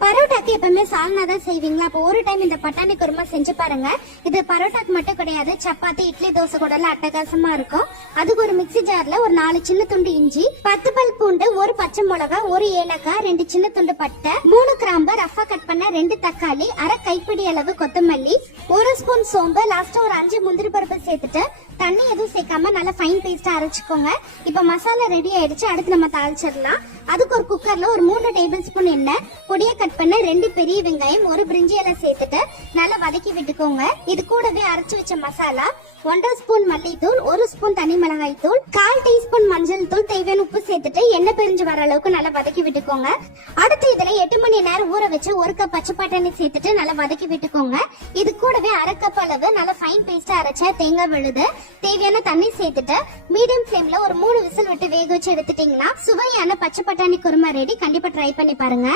பரோட்டாக்கு எப்பவுமே சால்னா தான் செய்வீங்களா? அப்போ ஒரு டைம் இந்த பட்டாணி குருமா செஞ்சு பாருங்க. இது பரோட்டாக்கு மட்டும் கிடையாது, சப்பாத்தி, இட்லி, தோசை கூட எல்லாம் அட்டகாசமா இருக்கும். அதுக்கு ஒரு மிக்ஸி ஜார்ல ஒரு 4 சின்ன துண்டு இஞ்சி, 10 பல் பூண்டு, 1 பச்சை மிளகா, 1 ஏலக்காய், 2 சின்ன துண்டு பட்டை, 3 கிராம்பு, ரஃபா கட் பண்ண 2 தக்காளி, அரை கைப்பிடி அளவு கொத்தமல்லி, 1 ஸ்பூன் சோம்பு, லாஸ்டா ஒரு 5 முந்திரி பருப்பு சேர்த்துட்டு தண்ணி எதுவும் சேர்க்காம நல்லா ஃபைன் பேஸ்டா அரைச்சுக்கோங்க. இப்ப மசாலா ரெடி ஆயிடுச்சு. அடுத்து நம்ம தாளிச்சிடலாம். அதுக்கு ஒரு குக்கர்ல ஒரு 3 டேபிள் ஸ்பூன் எண்ணெய், பொடியா கட் பண்ண 2 பெரிய வெங்காயம், 1 பிரிஞ்சி இலை சேர்த்துட்டு நல்லா வதக்கி விட்டுக்கோங்க. இது கூடவே அரைச்சு வச்ச மசாலா, 1/2 ஸ்பூன் மல்லித்தூள், 1 ஸ்பூன் தனி மிளகாய் தூள், 1/4 டீஸ்பூன் மஞ்சள் தூள், தேவையான உப்பு சேர்த்துட்டு எண்ணெய் பிரிஞ்சு வர அளவுக்கு நல்லா வதக்கி விட்டுக்கோங்க. அடுத்து இதுல 8 மணி நேரம் ஊற வச்சு 1 கப் பச்சை பட்டாணி சேர்த்துட்டு நல்லா வதக்கி விட்டுக்கோங்க. இது கூடவே அரை கப் அளவு நல்லா ஃபைன் பேஸ்டா அரைச்ச தேங்காய் விழுது, தேவையான தண்ணி சேர்த்துட்டு மீடியம் ஃப்ளேம்ல ஒரு 3 விசில் விட்டு வேக வச்சு எடுத்துட்டீங்கன்னா சுவையான பச்சை பட்டாணி குருமா ரெடி. கண்டிப்பா ட்ரை பண்ணி பாருங்க.